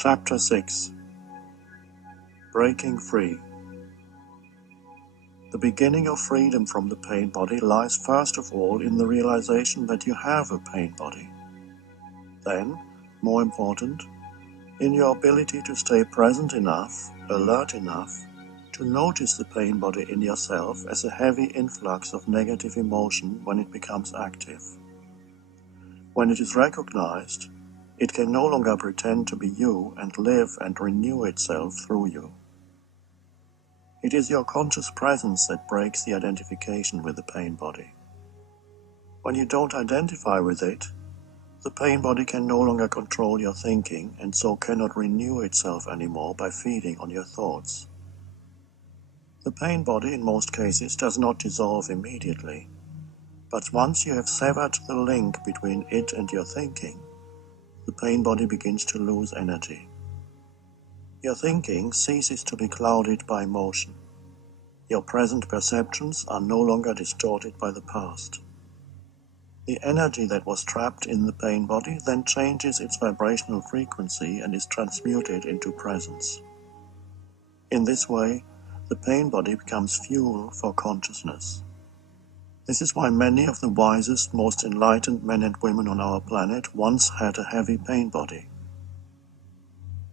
Chapter 6. Breaking Free. The beginning of freedom from the pain body lies first of all in the realization that you have a pain body. Then, more important, in your ability to stay present enough, alert enough, to notice the pain body in yourself as a heavy influx of negative emotion when it becomes active. When it is recognized, it can no longer pretend to be you and live and renew itself through you. It is your conscious presence that breaks the identification with the pain body. When you don't identify with it, the pain body can no longer control your thinking and so cannot renew itself anymore by feeding on your thoughts. The pain body in most cases does not dissolve immediately, but once you have severed the link between it and your thinking, the pain body begins to lose energy. Your thinking ceases to be clouded by emotion. Your present perceptions are no longer distorted by the past. The energy that was trapped in the pain body then changes its vibrational frequency and is transmuted into presence. In this way, the pain body becomes fuel for consciousness. This is why many of the wisest, most enlightened men and women on our planet once had a heavy pain body.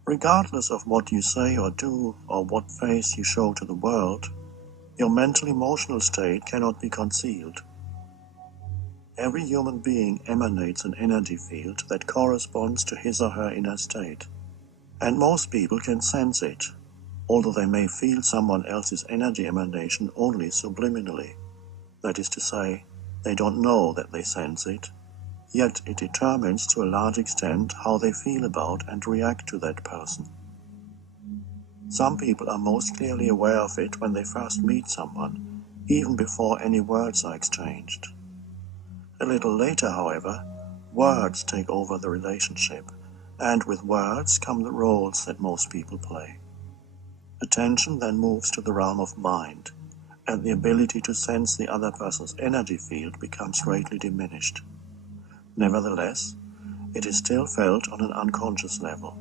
Regardless of what you say or do, or what face you show to the world, your mental-emotional state cannot be concealed. Every human being emanates an energy field that corresponds to his or her inner state, and most people can sense it, although they may feel someone else's energy emanation only subliminally. That is to say, they don't know that they sense it, yet it determines to a large extent how they feel about and react to that person. Some people are most clearly aware of it when they first meet someone, even before any words are exchanged. A little later, however, words take over the relationship, and with words come the roles that most people play. Attention then moves to the realm of mind, and the ability to sense the other person's energy field becomes greatly diminished. Nevertheless, it is still felt on an unconscious level.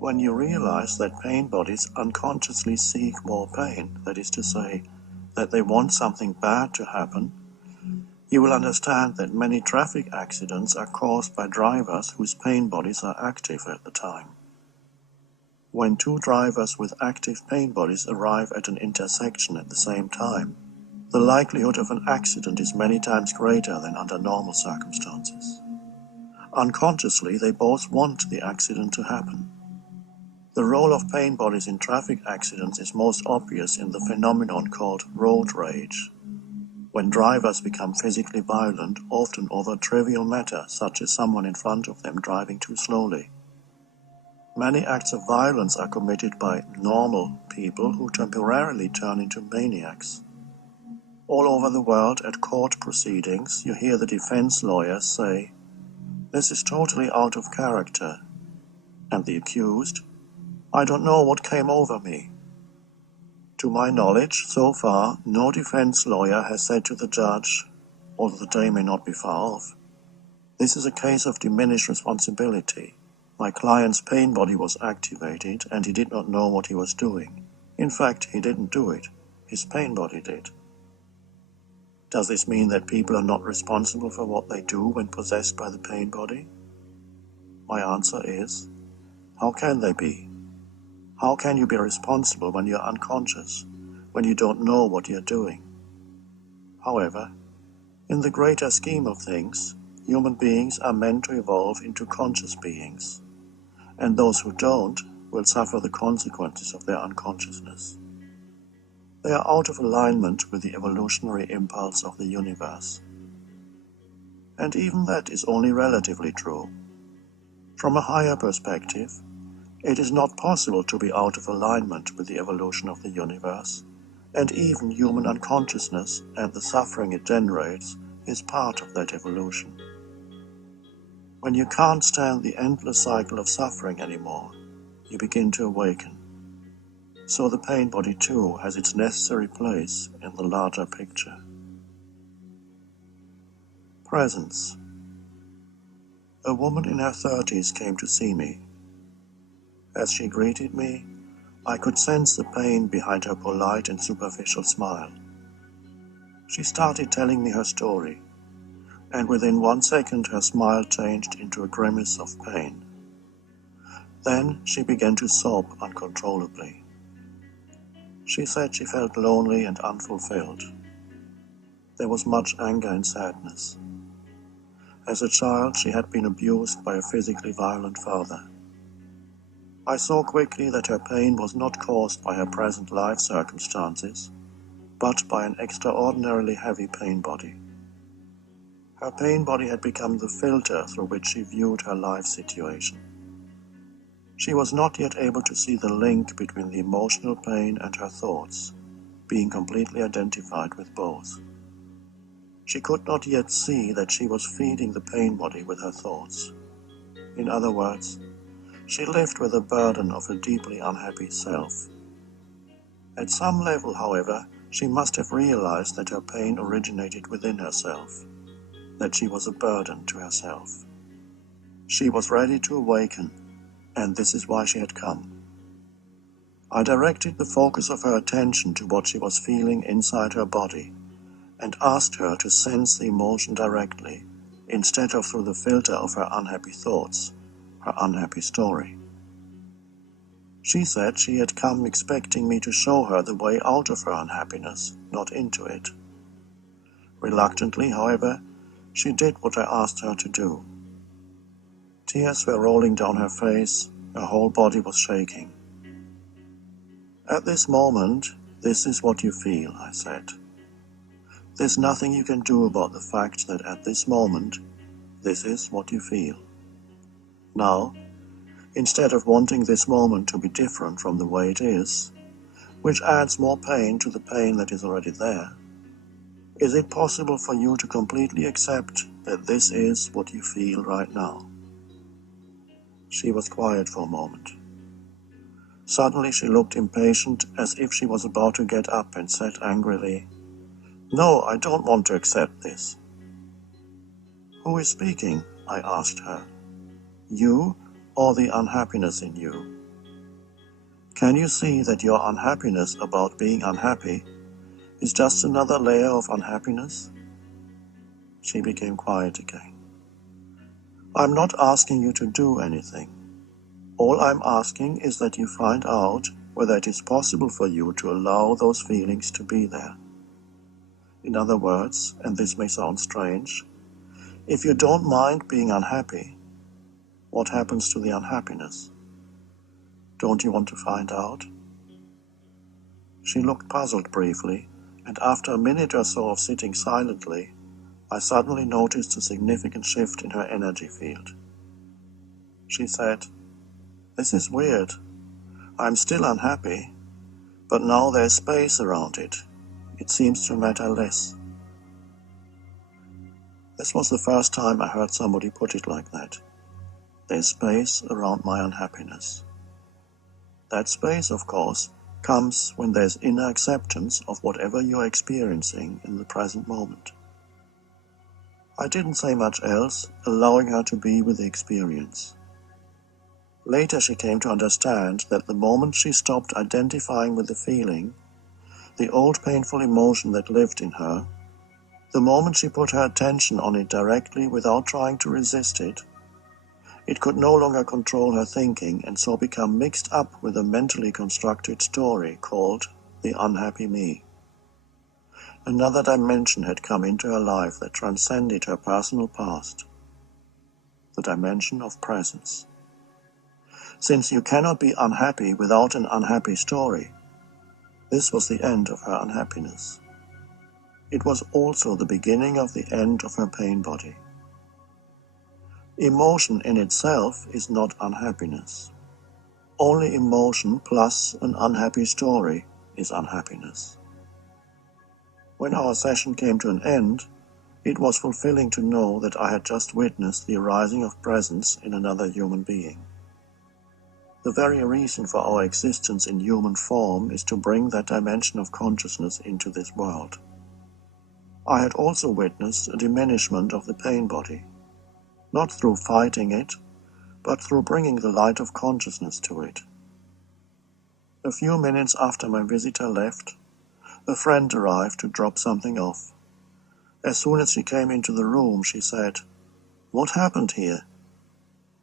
When you realize that pain bodies unconsciously seek more pain, that is to say, that they want something bad to happen, you will understand that many traffic accidents are caused by drivers whose pain bodies are active at the time. When two drivers with active pain bodies arrive at an intersection at the same time, the likelihood of an accident is many times greater than under normal circumstances. Unconsciously, they both want the accident to happen. The role of pain bodies in traffic accidents is most obvious in the phenomenon called road rage, when drivers become physically violent, often over trivial matters such as someone in front of them driving too slowly. Many acts of violence are committed by normal people who temporarily turn into maniacs. All over the world at court proceedings, you hear the defense lawyers say, "This is totally out of character," and the accused, "I don't know what came over me." To my knowledge, so far, no defense lawyer has said to the judge, although the day may not be far off, "This is a case of diminished responsibility. My client's pain body was activated and he did not know what he was doing. In fact, he didn't do it. His pain body did." Does this mean that people are not responsible for what they do when possessed by the pain body? My answer is, how can they be? How can you be responsible when you're unconscious, when you don't know what you're doing? However, in the greater scheme of things, human beings are meant to evolve into conscious beings, and those who don't will suffer the consequences of their unconsciousness. They are out of alignment with the evolutionary impulse of the universe. And even that is only relatively true. From a higher perspective, it is not possible to be out of alignment with the evolution of the universe, and even human unconsciousness and the suffering it generates is part of that evolution. When you can't stand the endless cycle of suffering anymore, you begin to awaken. So the pain body too has its necessary place in the larger picture. Presence. A woman in her 30s came to see me. As she greeted me, I could sense the pain behind her polite and superficial smile. She started telling me her story, and within 1 second her smile changed into a grimace of pain. Then she began to sob uncontrollably. She said she felt lonely and unfulfilled. There was much anger and sadness. As a child, she had been abused by a physically violent father. I saw quickly that her pain was not caused by her present life circumstances, but by an extraordinarily heavy pain body. Her pain body had become the filter through which she viewed her life situation. She was not yet able to see the link between the emotional pain and her thoughts, being completely identified with both. She could not yet see that she was feeding the pain body with her thoughts. In other words, she lived with the burden of a deeply unhappy self. At some level, however, she must have realized that her pain originated within herself, that she was a burden to herself. She was ready to awaken, and this is why she had come. I directed the focus of her attention to what she was feeling inside her body, and asked her to sense the emotion directly, instead of through the filter of her unhappy thoughts, her unhappy story. She said she had come expecting me to show her the way out of her unhappiness, not into it. Reluctantly, however, she did what I asked her to do. Tears were rolling down her face, her whole body was shaking. At this moment, this is what you feel, I said. There's nothing you can do about the fact that at this moment, this is what you feel. Now, instead of wanting this moment to be different from the way it is, which adds more pain to the pain that is already there, is it possible for you to completely accept that this is what you feel right now? She was quiet for a moment. Suddenly she looked impatient, as if she was about to get up, and said angrily, "No, I don't want to accept this." "Who is speaking?" I asked her. "You or the unhappiness in you? Can you see that your unhappiness about being unhappy is just another layer of unhappiness?" She became quiet again. "I'm not asking you to do anything. All I'm asking is that you find out whether it is possible for you to allow those feelings to be there. In other words, and this may sound strange, if you don't mind being unhappy, what happens to the unhappiness? Don't you want to find out?" She looked puzzled briefly, and after a minute or so of sitting silently, I suddenly noticed a significant shift in her energy field. She said, "This is weird. I'm still unhappy, but now there's space around it. It seems to matter less." This was the first time I heard somebody put it like that. There's space around my unhappiness. That space, of course, comes when there's inner acceptance of whatever you're experiencing in the present moment. I didn't say much else, allowing her to be with the experience. Later she came to understand that the moment she stopped identifying with the feeling, the old painful emotion that lived in her, the moment she put her attention on it directly without trying to resist it, it could no longer control her thinking and so become mixed up with a mentally constructed story called the unhappy me. Another dimension had come into her life that transcended her personal past, the dimension of presence. Since you cannot be unhappy without an unhappy story, this was the end of her unhappiness. It was also the beginning of the end of her pain body. Emotion in itself is not unhappiness. Only emotion plus an unhappy story is unhappiness. When our session came to an end, it was fulfilling to know that I had just witnessed the arising of presence in another human being. The very reason for our existence in human form is to bring that dimension of consciousness into this world. I had also witnessed a diminishment of the pain body, not through fighting it, but through bringing the light of consciousness to it. A few minutes after my visitor left, a friend arrived to drop something off. As soon as she came into the room, she said, "What happened here?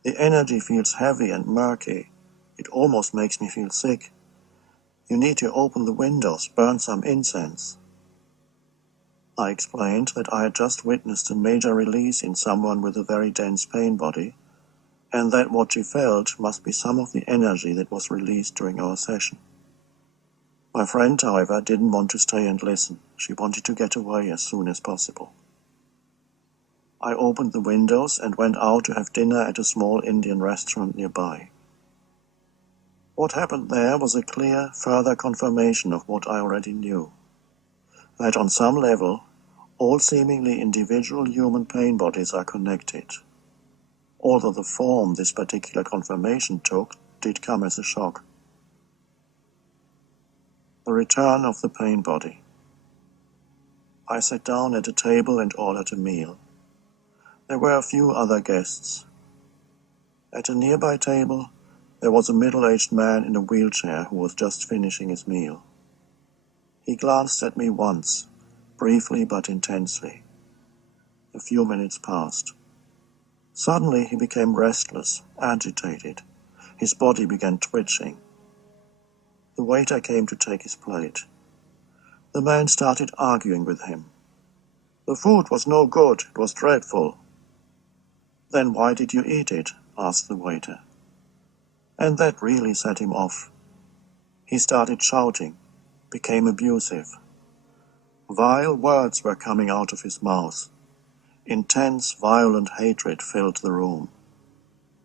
The energy feels heavy and murky. It almost makes me feel sick. You need to open the windows, burn some incense." I explained that I had just witnessed a major release in someone with a very dense pain body, and that what she felt must be some of the energy that was released during our session. My friend, however, didn't want to stay and listen. She wanted to get away as soon as possible. I opened the windows and went out to have dinner at a small Indian restaurant nearby. What happened there was a clear, further confirmation of what I already knew, that on some level, all seemingly individual human pain bodies are connected, although the form this particular confirmation took did come as a shock. The return of the pain body. I sat down at a table and ordered a meal. There were a few other guests. At a nearby table, there was a middle-aged man in a wheelchair who was just finishing his meal. He glanced at me once, briefly but intensely. A few minutes passed. Suddenly he became restless, agitated. His body began twitching. The waiter came to take his plate. The man started arguing with him. "The food was no good, it was dreadful." "Then why did you eat it?" asked the waiter. And that really set him off. He started shouting, became abusive. Vile words were coming out of his mouth. Intense, violent hatred filled the room.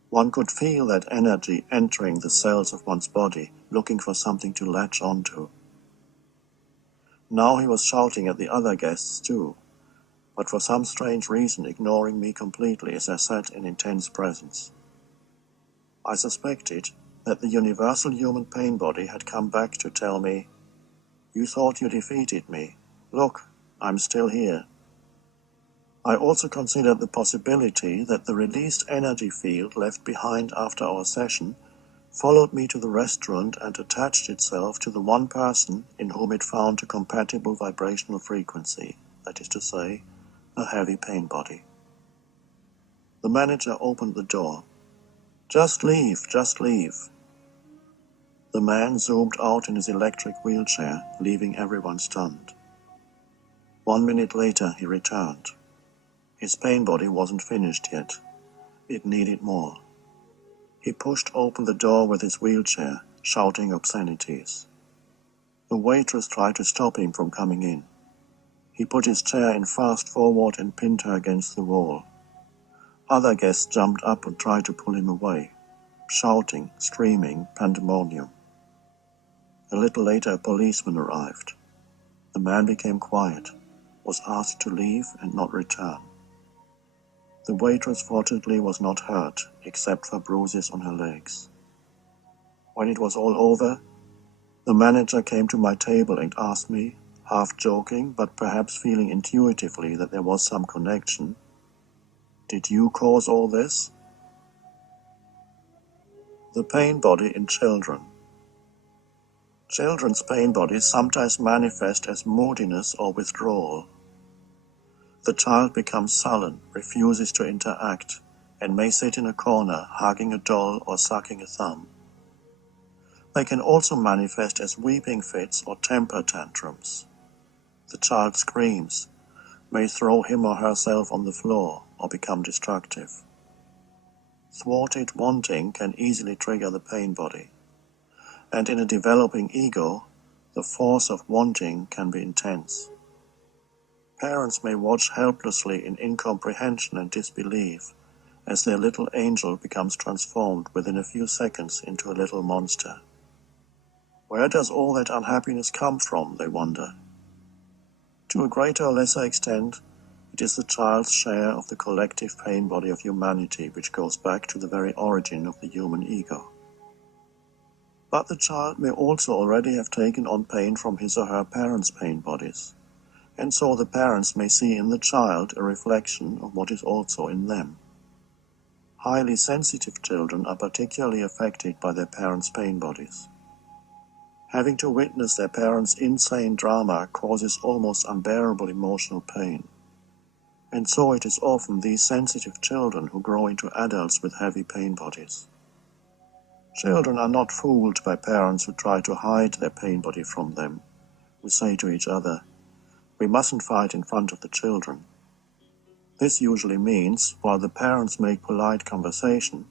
One could feel that energy entering the cells of one's body, looking for something to latch onto. Now he was shouting at the other guests too, but for some strange reason ignoring me completely as I sat in intense presence. I suspected that the universal human pain body had come back to tell me, "You thought you defeated me. Look, I'm still here." I also considered the possibility that the released energy field left behind after our session followed me to the restaurant and attached itself to the one person in whom it found a compatible vibrational frequency, that is to say, a heavy pain body. The manager opened the door. Just leave. The man zoomed out in his electric wheelchair, leaving everyone stunned. 1 minute later he returned. His pain body wasn't finished yet. It needed more. He pushed open the door with his wheelchair, shouting obscenities. The waitress tried to stop him from coming in. He put his chair in fast forward and pinned her against the wall. Other guests jumped up and tried to pull him away, shouting, screaming, pandemonium. A little later a policeman arrived. The man became quiet, was asked to leave and not return. The waitress fortunately was not hurt, except for bruises on her legs. When it was all over, the manager came to my table and asked me, half joking but perhaps feeling intuitively that there was some connection, "Did you cause all this?" The pain body in children. Children's pain bodies sometimes manifest as moodiness or withdrawal. The child becomes sullen, refuses to interact, and may sit in a corner, hugging a doll or sucking a thumb. They can also manifest as weeping fits or temper tantrums. The child screams, may throw him or herself on the floor, or become destructive. Thwarted wanting can easily trigger the pain body, and in a developing ego, the force of wanting can be intense. Parents may watch helplessly in incomprehension and disbelief as their little angel becomes transformed within a few seconds into a little monster. Where does all that unhappiness come from, they wonder? To a greater or lesser extent, it is the child's share of the collective pain body of humanity which goes back to the very origin of the human ego. But the child may also already have taken on pain from his or her parents' pain bodies, and so the parents may see in the child a reflection of what is also in them. Highly sensitive children are particularly affected by their parents' pain bodies. Having to witness their parents' insane drama causes almost unbearable emotional pain. And so it is often these sensitive children who grow into adults with heavy pain bodies. Children are not fooled by parents who try to hide their pain body from them, who say to each other, "We mustn't fight in front of the children." This usually means, while the parents make polite conversation,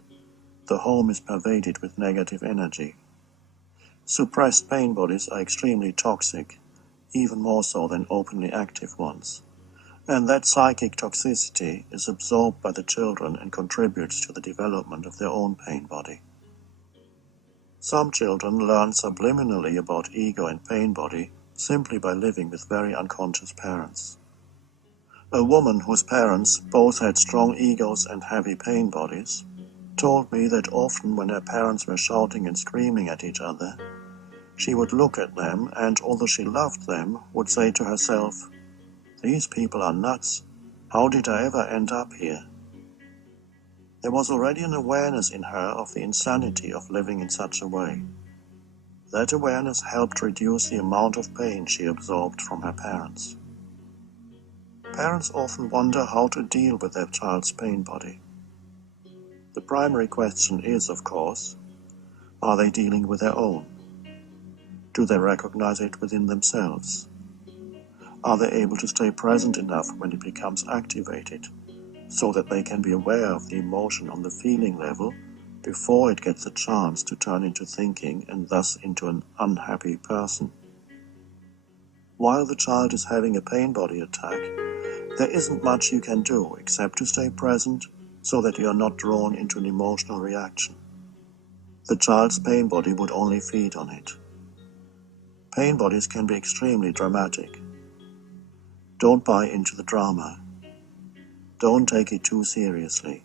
the home is pervaded with negative energy. Suppressed pain bodies are extremely toxic, even more so than openly active ones. And that psychic toxicity is absorbed by the children and contributes to the development of their own pain body. Some children learn subliminally about ego and pain body simply by living with very unconscious parents. A woman whose parents both had strong egos and heavy pain bodies told me that often when her parents were shouting and screaming at each other, she would look at them and, although she loved them, would say to herself, "These people are nuts. How did I ever end up here?" There was already an awareness in her of the insanity of living in such a way. That awareness helped reduce the amount of pain she absorbed from her parents. Parents often wonder how to deal with their child's pain body. The primary question is, of course, are they dealing with their own? Do they recognize it within themselves? Are they able to stay present enough when it becomes activated, so that they can be aware of the emotion on the feeling level before it gets a chance to turn into thinking and thus into an unhappy person? While the child is having a pain body attack, there isn't much you can do except to stay present so that you are not drawn into an emotional reaction. The child's pain body would only feed on it. Pain bodies can be extremely dramatic. Don't buy into the drama. Don't take it too seriously.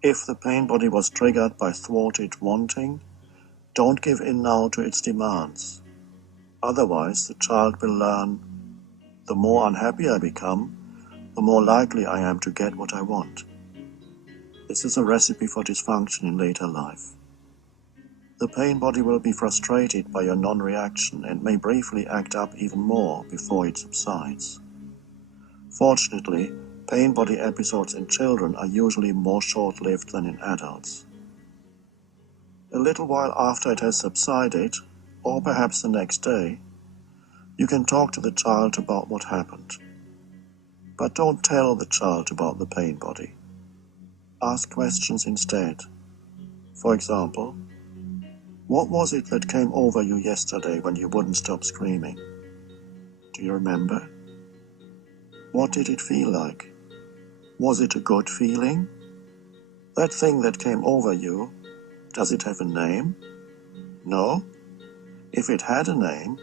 If the pain body was triggered by thwarted wanting, don't give in now to its demands. Otherwise, the child will learn, the more unhappy I become, the more likely I am to get what I want. This is a recipe for dysfunction in later life. The pain body will be frustrated by your non-reaction and may briefly act up even more before it subsides. Fortunately, pain body episodes in children are usually more short-lived than in adults. A little while after it has subsided, or perhaps the next day, you can talk to the child about what happened. But don't tell the child about the pain body. Ask questions instead. For example, what was it that came over you yesterday when you wouldn't stop screaming? Do you remember? What did it feel like? Was it a good feeling? That thing that came over you, does it have a name? No? If it had a name,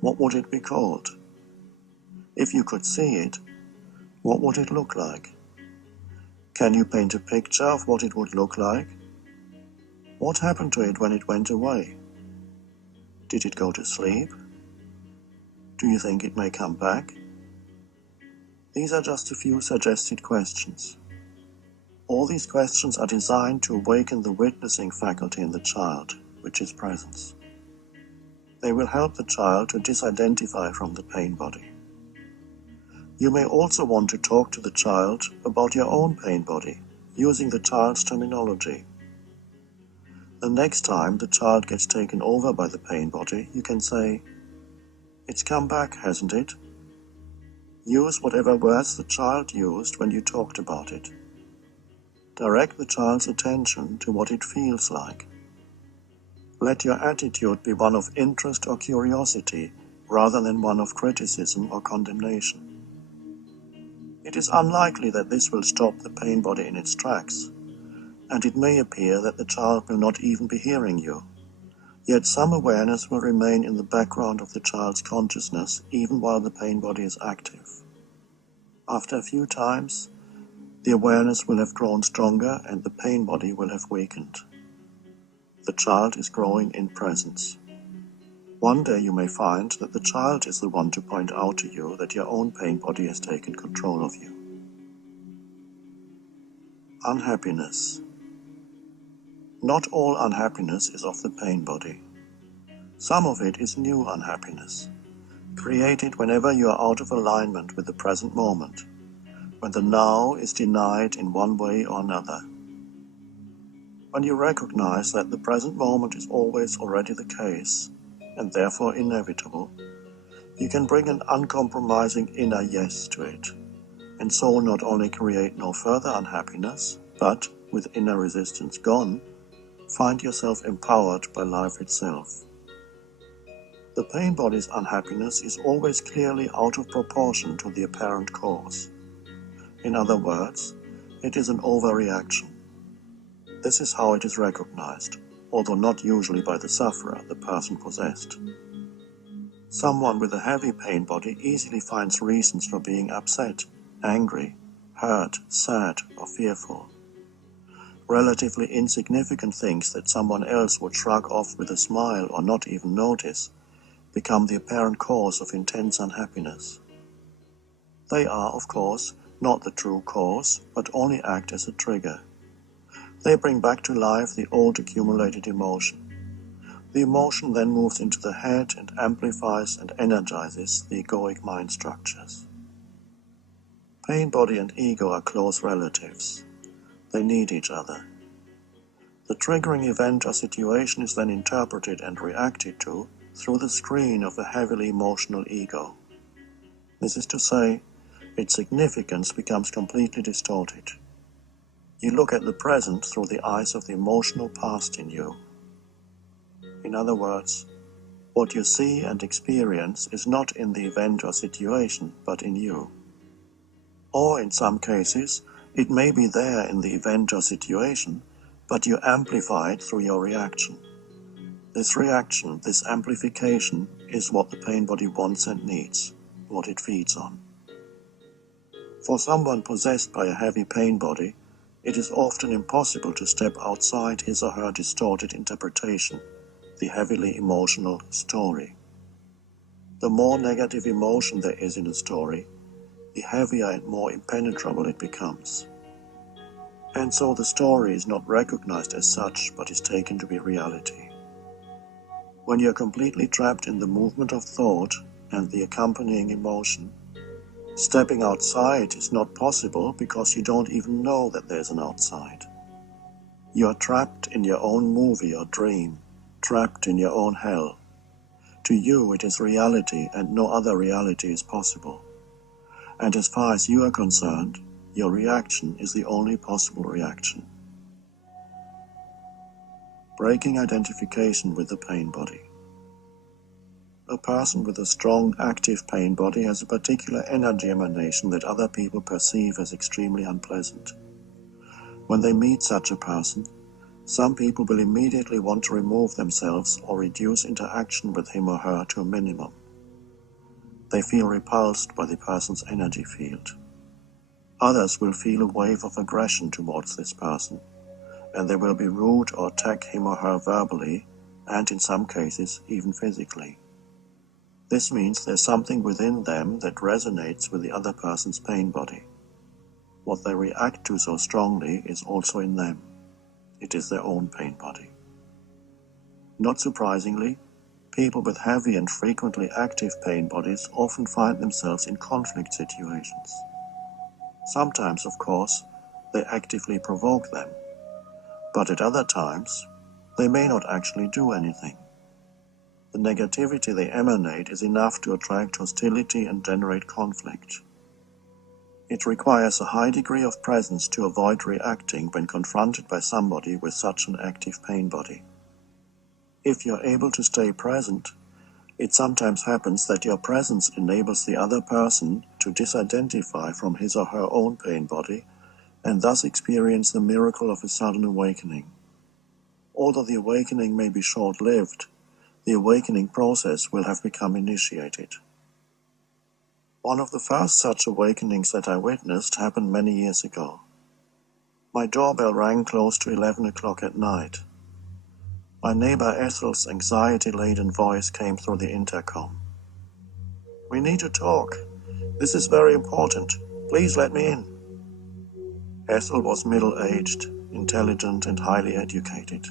what would it be called? If you could see it, what would it look like? Can you paint a picture of what it would look like? What happened to it when it went away? Did it go to sleep? Do you think it may come back? These are just a few suggested questions. All these questions are designed to awaken the witnessing faculty in the child, which is presence. They will help the child to disidentify from the pain body. You may also want to talk to the child about your own pain body, using the child's terminology. The next time the child gets taken over by the pain body, you can say, "It's come back, hasn't it?" Use whatever words the child used when you talked about it. Direct the child's attention to what it feels like. Let your attitude be one of interest or curiosity, rather than one of criticism or condemnation. It is unlikely that this will stop the pain body in its tracks, and it may appear that the child will not even be hearing you. Yet some awareness will remain in the background of the child's consciousness even while the pain body is active. After a few times, the awareness will have grown stronger and the pain body will have weakened. The child is growing in presence. One day you may find that the child is the one to point out to you that your own pain body has taken control of you. Unhappiness. Not all unhappiness is of the pain body. Some of it is new unhappiness, created whenever you are out of alignment with the present moment, when the now is denied in one way or another. When you recognize that the present moment is always already the case, and therefore inevitable, you can bring an uncompromising inner yes to it, and so not only create no further unhappiness, but, with inner resistance gone, find yourself empowered by life itself. The pain body's unhappiness is always clearly out of proportion to the apparent cause. In other words, it is an overreaction. This is how it is recognized, although not usually by the sufferer, the person possessed. Someone with a heavy pain body easily finds reasons for being upset, angry, hurt, sad, or fearful. Relatively insignificant things that someone else would shrug off with a smile or not even notice become the apparent cause of intense unhappiness. They are, of course, not the true cause, but only act as a trigger. They bring back to life the old accumulated emotion. The emotion then moves into the head and amplifies and energizes the egoic mind structures. Pain body and ego are close relatives. They need each other. The triggering event or situation is then interpreted and reacted to through the screen of a heavily emotional ego. This is to say, its significance becomes completely distorted. You look at the present through the eyes of the emotional past in you. In other words, what you see and experience is not in the event or situation, but in you. Or in some cases, it may be there in the event or situation, but you amplify it through your reaction. This reaction, this amplification, is what the pain body wants and needs, what it feeds on. For someone possessed by a heavy pain body, it is often impossible to step outside his or her distorted interpretation, the heavily emotional story. The more negative emotion there is in a story, the heavier and more impenetrable it becomes. And so the story is not recognized as such, but is taken to be reality. When you are completely trapped in the movement of thought and the accompanying emotion, stepping outside is not possible because you don't even know that there's an outside. You are trapped in your own movie or dream, trapped in your own hell. To you it is reality and no other reality is possible. And as far as you are concerned, your reaction is the only possible reaction. Breaking identification with the pain body. A person with a strong, active pain body has a particular energy emanation that other people perceive as extremely unpleasant. When they meet such a person, some people will immediately want to remove themselves or reduce interaction with him or her to a minimum. They feel repulsed by the person's energy field. Others will feel a wave of aggression towards this person, and they will be rude or attack him or her verbally, and in some cases even physically. This means there's something within them that resonates with the other person's pain body. What they react to so strongly is also in them. It is their own pain body. Not surprisingly, people with heavy and frequently active pain bodies often find themselves in conflict situations. Sometimes, of course, they actively provoke them, but at other times, they may not actually do anything. The negativity they emanate is enough to attract hostility and generate conflict. It requires a high degree of presence to avoid reacting when confronted by somebody with such an active pain body. If you're able to stay present, it sometimes happens that your presence enables the other person to disidentify from his or her own pain body and thus experience the miracle of a sudden awakening. Although the awakening may be short-lived, the awakening process will have become initiated. One of the first such awakenings that I witnessed happened many years ago. My doorbell rang close to 11 o'clock at night. My neighbor Ethel's anxiety-laden voice came through the intercom. "We need to talk. This is very important. Please let me in." Ethel was middle-aged, intelligent and highly educated.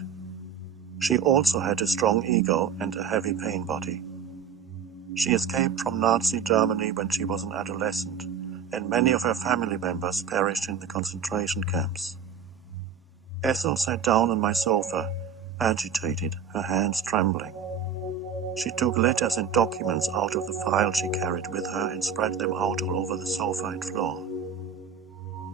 She also had a strong ego and a heavy pain body. She escaped from Nazi Germany when she was an adolescent, and many of her family members perished in the concentration camps. Ethel sat down on my sofa, agitated, her hands trembling. She took letters and documents out of the file she carried with her and spread them out all over the sofa and floor.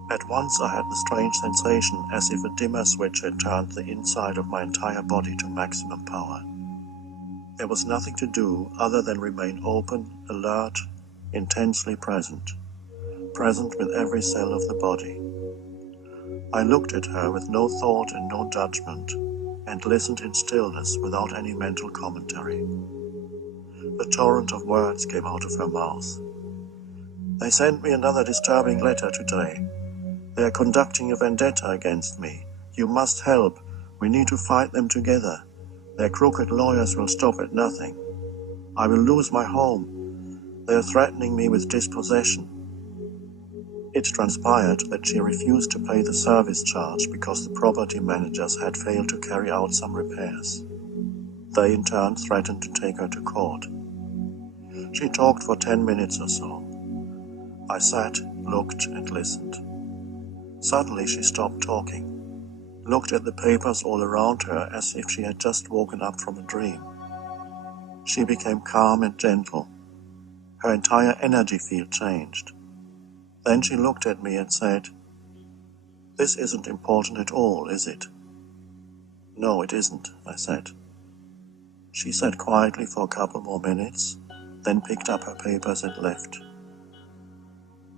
At once I had the strange sensation as if a dimmer switch had turned the inside of my entire body to maximum power. There was nothing to do other than remain open, alert, intensely present with every cell of the body. I looked at her with no thought and no judgment, and listened in stillness without any mental commentary. A torrent of words came out of her mouth. "They sent me another disturbing letter today. They are conducting a vendetta against me. You must help. We need to fight them together. Their crooked lawyers will stop at nothing. I will lose my home. They are threatening me with dispossession." It transpired that she refused to pay the service charge because the property managers had failed to carry out some repairs. They in turn threatened to take her to court. She talked for 10 minutes or so. I sat, looked and listened. Suddenly she stopped talking, looked at the papers all around her as if she had just woken up from a dream. She became calm and gentle. Her entire energy field changed. Then she looked at me and said, "This isn't important at all, is it?" "No, it isn't," I said. She sat quietly for a couple more minutes, then picked up her papers and left.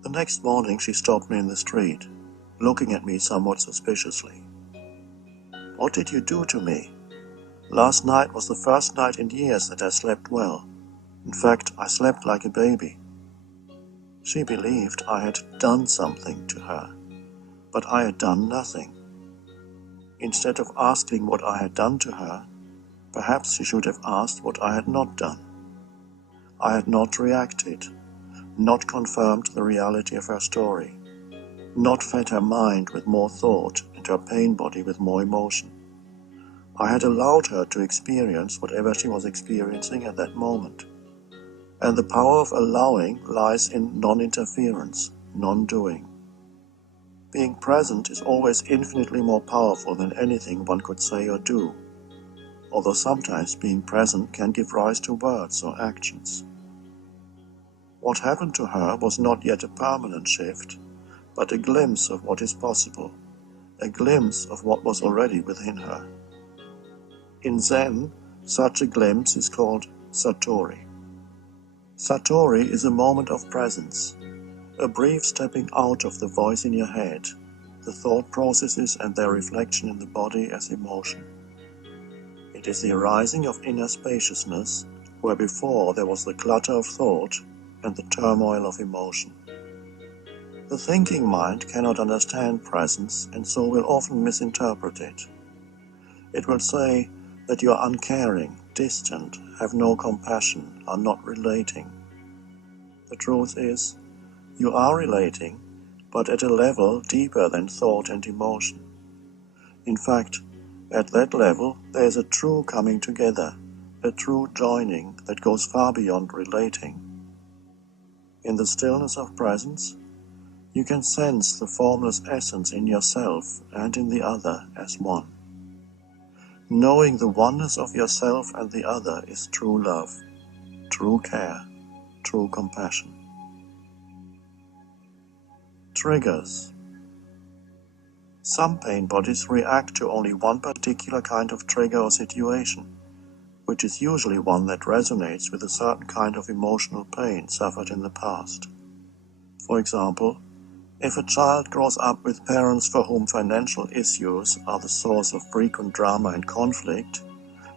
The next morning she stopped me in the street, looking at me somewhat suspiciously. "What did you do to me? Last night was the first night in years that I slept well. In fact, I slept like a baby." She believed I had done something to her, but I had done nothing. Instead of asking what I had done to her, perhaps she should have asked what I had not done. I had not reacted, not confirmed the reality of her story, not fed her mind with more thought and her pain body with more emotion. I had allowed her to experience whatever she was experiencing at that moment. And the power of allowing lies in non-interference, non-doing. Being present is always infinitely more powerful than anything one could say or do, although sometimes being present can give rise to words or actions. What happened to her was not yet a permanent shift, but a glimpse of what is possible, a glimpse of what was already within her. In Zen, such a glimpse is called Satori. Satori is a moment of presence, a brief stepping out of the voice in your head, the thought processes and their reflection in the body as emotion. It is the arising of inner spaciousness, where before there was the clutter of thought and the turmoil of emotion. The thinking mind cannot understand presence and so will often misinterpret it. It will say that you are uncaring, distant, have no compassion, are not relating. The truth is, you are relating, but at a level deeper than thought and emotion. In fact, at that level there is a true coming together, a true joining that goes far beyond relating. In the stillness of presence, you can sense the formless essence in yourself and in the other as one. Knowing the oneness of yourself and the other is true love, true care, true compassion. Triggers. Some pain bodies react to only one particular kind of trigger or situation, which is usually one that resonates with a certain kind of emotional pain suffered in the past. For example, if a child grows up with parents for whom financial issues are the source of frequent drama and conflict,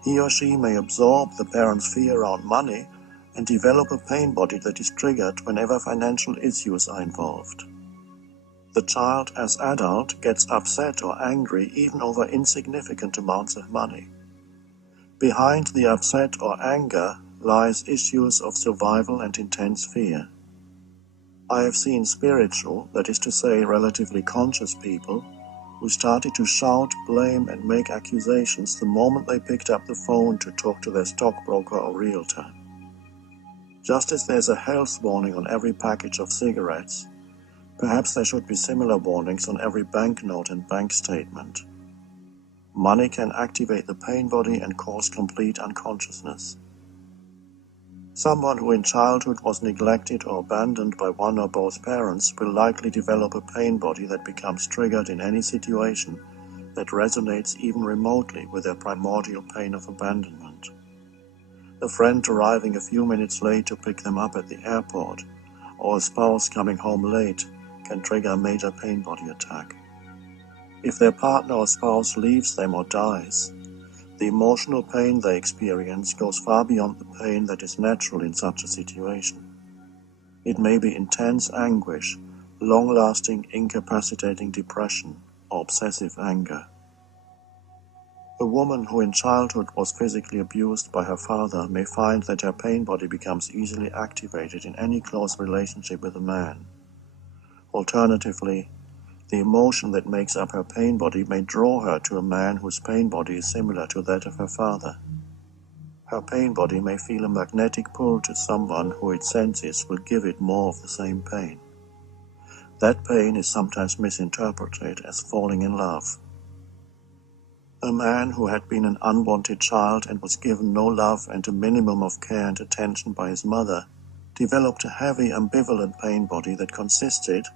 he or she may absorb the parents' fear around money and develop a pain body that is triggered whenever financial issues are involved. The child, as adult, gets upset or angry even over insignificant amounts of money. Behind the upset or anger lies issues of survival and intense fear. I have seen spiritual, that is to say relatively conscious people, who started to shout, blame and make accusations the moment they picked up the phone to talk to their stockbroker or realtor. Just as there's a health warning on every package of cigarettes, perhaps there should be similar warnings on every banknote and bank statement. Money can activate the pain body and cause complete unconsciousness. Someone who in childhood was neglected or abandoned by one or both parents will likely develop a pain body that becomes triggered in any situation that resonates even remotely with their primordial pain of abandonment. A friend arriving a few minutes late to pick them up at the airport, or a spouse coming home late, can trigger a major pain body attack. If their partner or spouse leaves them or dies, the emotional pain they experience goes far beyond the pain that is natural in such a situation. It may be intense anguish, long-lasting incapacitating depression, or obsessive anger. A woman who in childhood was physically abused by her father may find that her pain body becomes easily activated in any close relationship with a man. Alternatively, the emotion that makes up her pain body may draw her to a man whose pain body is similar to that of her father. Her pain body may feel a magnetic pull to someone who it senses will give it more of the same pain. That pain is sometimes misinterpreted as falling in love. A man who had been an unwanted child and was given no love and a minimum of care and attention by his mother developed a heavy ambivalent pain body that consisted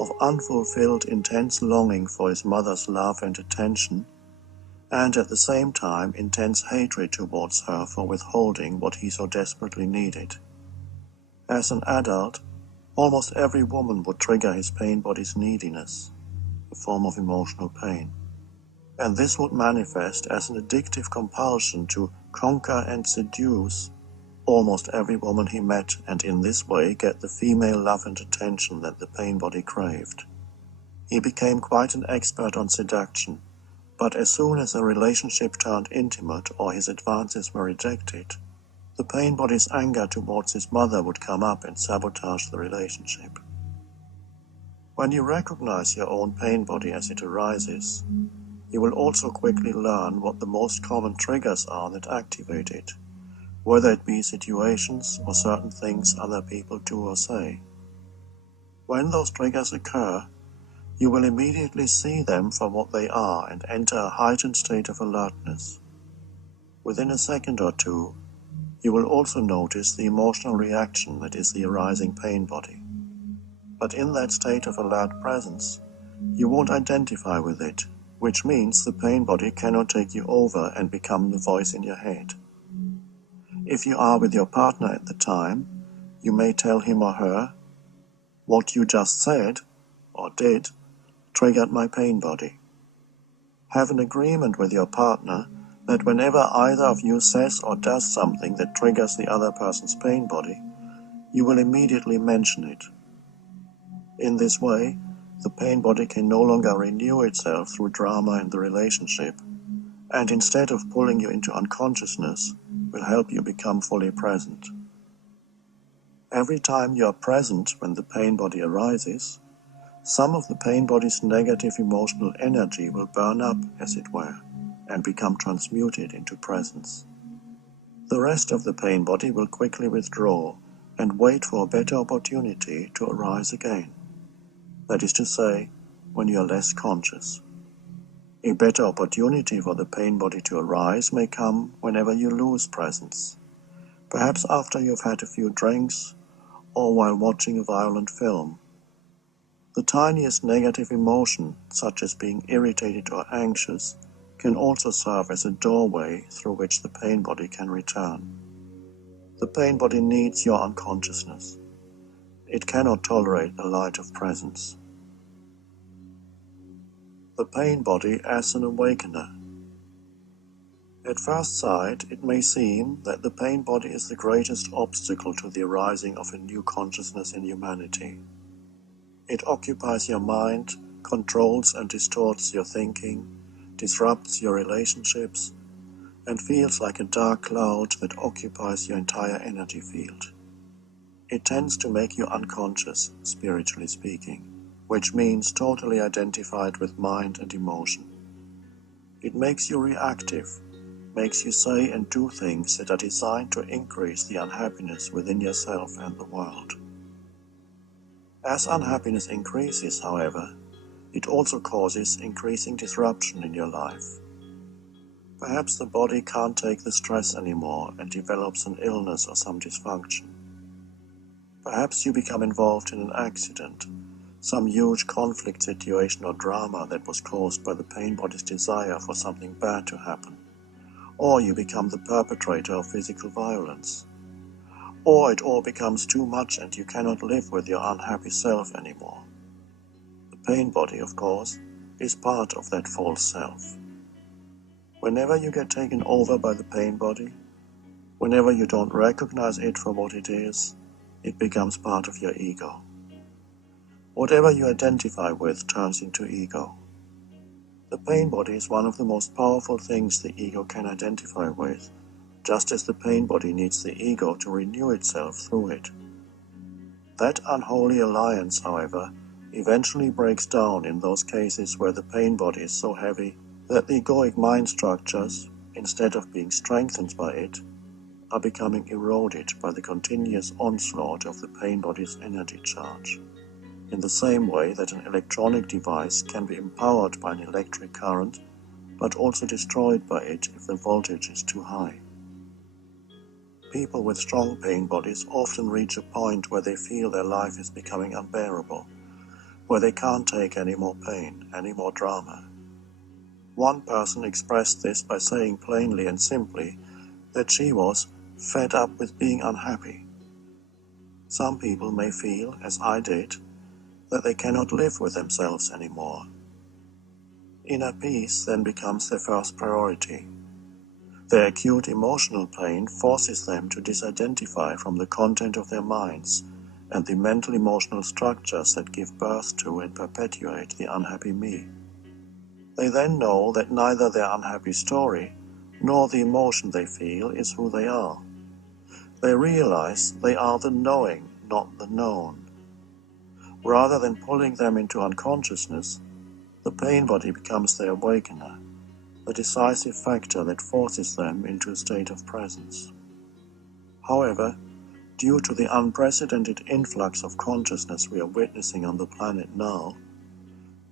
of unfulfilled intense longing for his mother's love and attention, and at the same time intense hatred towards her for withholding what he so desperately needed. As an adult, almost every woman would trigger his pain body's neediness, a form of emotional pain, and this would manifest as an addictive compulsion to conquer and seduce almost every woman he met, and in this way get the female love and attention that the pain body craved. He became quite an expert on seduction, but as soon as a relationship turned intimate or his advances were rejected, the pain body's anger towards his mother would come up and sabotage the relationship. When you recognize your own pain body as it arises, you will also quickly learn what the most common triggers are that activate it, whether it be situations or certain things other people do or say. When those triggers occur, you will immediately see them for what they are and enter a heightened state of alertness. Within a second or two, you will also notice the emotional reaction that is the arising pain body. But in that state of alert presence, you won't identify with it, which means the pain body cannot take you over and become the voice in your head. If you are with your partner at the time, you may tell him or her, "What you just said, or did, triggered my pain body." Have an agreement with your partner that whenever either of you says or does something that triggers the other person's pain body, you will immediately mention it. In this way, the pain body can no longer renew itself through drama in the relationship, and instead of pulling you into unconsciousness, will help you become fully present. Every time you are present when the pain body arises, some of the pain body's negative emotional energy will burn up, as it were, and become transmuted into presence. The rest of the pain body will quickly withdraw and wait for a better opportunity to arise again. That is to say, when you are less conscious. A better opportunity for the pain body to arise may come whenever you lose presence, perhaps after you've had a few drinks or while watching a violent film. The tiniest negative emotion, such as being irritated or anxious, can also serve as a doorway through which the pain body can return. The pain body needs your unconsciousness. It cannot tolerate the light of presence. The pain body as an awakener. At first sight, it may seem that the pain body is the greatest obstacle to the arising of a new consciousness in humanity. It occupies your mind, controls and distorts your thinking, disrupts your relationships, and feels like a dark cloud that occupies your entire energy field. It tends to make you unconscious, spiritually speaking, which means totally identified with mind and emotion. It makes you reactive, makes you say and do things that are designed to increase the unhappiness within yourself and the world. As unhappiness increases, however, it also causes increasing disruption in your life. Perhaps the body can't take the stress anymore and develops an illness or some dysfunction. Perhaps you become involved in an accident, some huge conflict situation or drama that was caused by the pain body's desire for something bad to happen. Or you become the perpetrator of physical violence. Or it all becomes too much and you cannot live with your unhappy self anymore. The pain body, of course, is part of that false self. Whenever you get taken over by the pain body, whenever you don't recognize it for what it is, it becomes part of your ego. Whatever you identify with turns into ego. The pain body is one of the most powerful things the ego can identify with, just as the pain body needs the ego to renew itself through it. That unholy alliance, however, eventually breaks down in those cases where the pain body is so heavy that the egoic mind structures, instead of being strengthened by it, are becoming eroded by the continuous onslaught of the pain body's energy charge, in the same way that an electronic device can be empowered by an electric current, but also destroyed by it if the voltage is too high. People with strong pain bodies often reach a point where they feel their life is becoming unbearable, where they can't take any more pain, any more drama. One person expressed this by saying plainly and simply that she was fed up with being unhappy. Some people may feel, as I did, that they cannot live with themselves anymore. Inner peace then becomes their first priority. Their acute emotional pain forces them to disidentify from the content of their minds and the mental-emotional structures that give birth to and perpetuate the unhappy me. They then know that neither their unhappy story nor the emotion they feel is who they are. They realize they are the knowing, not the known. Rather than pulling them into unconsciousness, the pain body becomes their awakener, the decisive factor that forces them into a state of presence. However, due to the unprecedented influx of consciousness we are witnessing on the planet now,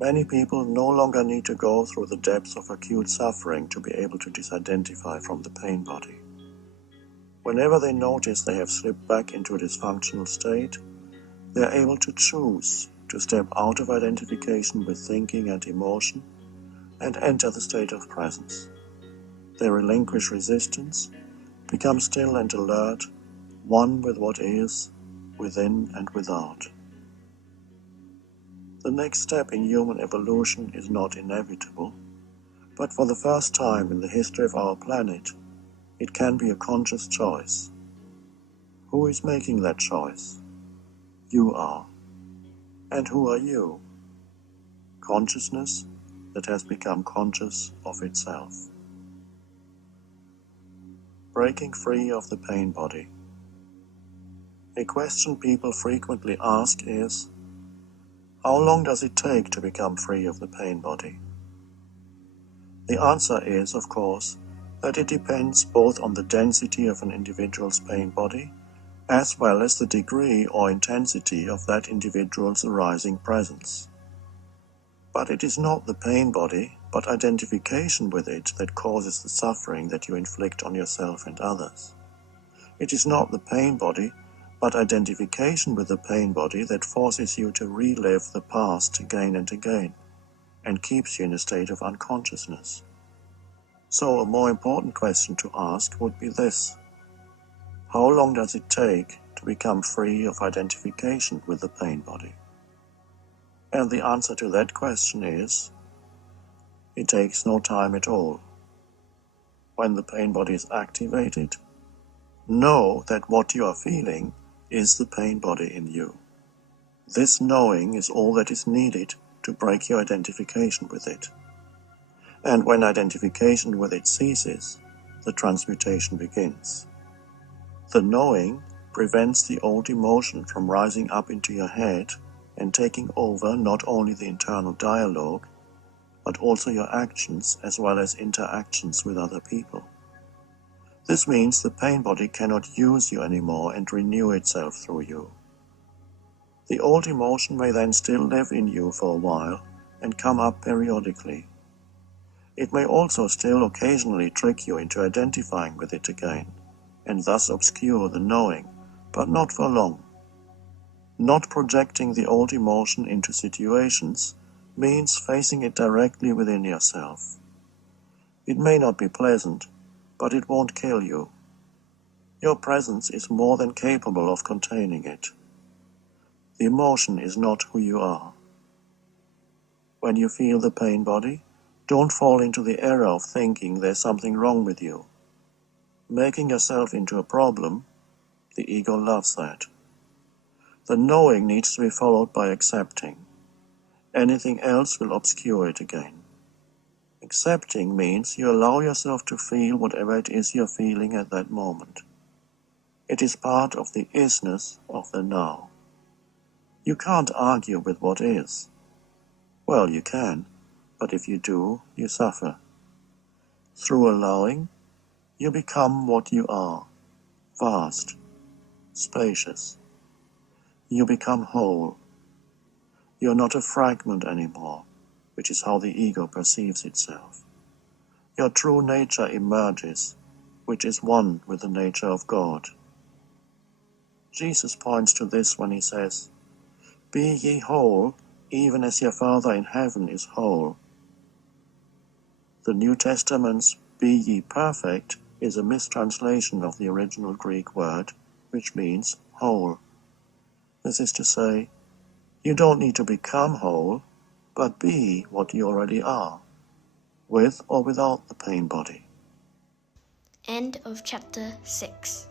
many people no longer need to go through the depths of acute suffering to be able to disidentify from the pain body. Whenever they notice they have slipped back into a dysfunctional state, they are able to choose to step out of identification with thinking and emotion and enter the state of presence. They relinquish resistance, become still and alert, one with what is, within and without. The next step in human evolution is not inevitable, but for the first time in the history of our planet, it can be a conscious choice. Who is making that choice? You are. And who are you? Consciousness that has become conscious of itself. Breaking free of the pain body. A question people frequently ask is, how long does it take to become free of the pain body? The answer is, of course, that it depends both on the density of an individual's pain body as well as the degree or intensity of that individual's arising presence. But it is not the pain body, but identification with it that causes the suffering that you inflict on yourself and others. It is not the pain body, but identification with the pain body that forces you to relive the past again and again, and keeps you in a state of unconsciousness. So a more important question to ask would be this: how long does it take to become free of identification with the pain body? And the answer to that question is, it takes no time at all. When the pain body is activated, know that what you are feeling is the pain body in you. This knowing is all that is needed to break your identification with it. And when identification with it ceases, the transmutation begins. The knowing prevents the old emotion from rising up into your head and taking over not only the internal dialogue, but also your actions as well as interactions with other people. This means the pain body cannot use you anymore and renew itself through you. The old emotion may then still live in you for a while and come up periodically. It may also still occasionally trick you into identifying with it again, and thus obscure the knowing, but not for long. Not projecting the old emotion into situations means facing it directly within yourself. It may not be pleasant, but it won't kill you. Your presence is more than capable of containing it. The emotion is not who you are. When you feel the pain body, don't fall into the error of thinking there's something wrong with you. Making yourself into a problem, the ego loves that. The knowing needs to be followed by accepting. Anything else will obscure it again. Accepting means you allow yourself to feel whatever it is you're feeling at that moment. It is part of the isness of the now. You can't argue with what is. Well, you can, but if you do, you suffer. Through allowing, you become what you are, vast, spacious. You become whole. You're not a fragment anymore, which is how the ego perceives itself. Your true nature emerges, which is one with the nature of God. Jesus points to this when he says, "Be ye whole, even as your Father in heaven is whole." The New Testament's "be ye perfect" is a mistranslation of the original Greek word, which means whole. This is to say, you don't need to become whole, but be what you already are, with or without the pain body. End of chapter 6.